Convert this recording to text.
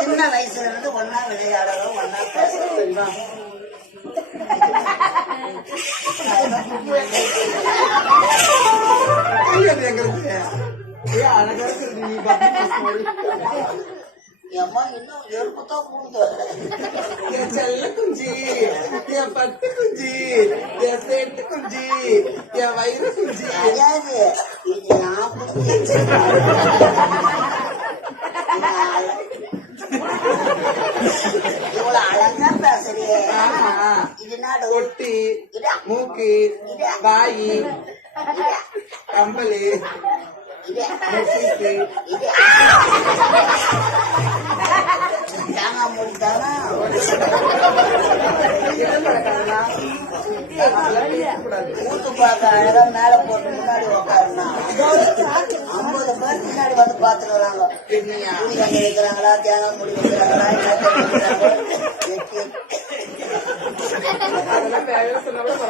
சின்ன வயசுல இருந்து ஒன்னா விளையாடுறோம், ஒன்னா பேசுறோம். அம்மா இன்னும் எருப்புதான் போகுது. என் செல்ல குஞ்சி, என் பட்டு குஞ்சி, என் சேட்டு குஞ்சி, என் வயிறு குஞ்சி. அதாவது இது நான் இவ்வளவு அழகா பேசுறியே. இது நாடு கொட்டி, மூக்கு, வாயி, கம்பளி, தாங்க முடித்தானா ஊத்து பார்க்க அழகா மேல போட்டு முன்னாடி உட்காருனா 50 பேர் முன்னாடி வந்து பாத்துட்டு வராங்க. துணி கண்ணி வைக்கிறாங்களா, தேங்காய் முடி வைக்கிறாங்களா, அதெல்லாம் வேலை சொன்னாலும்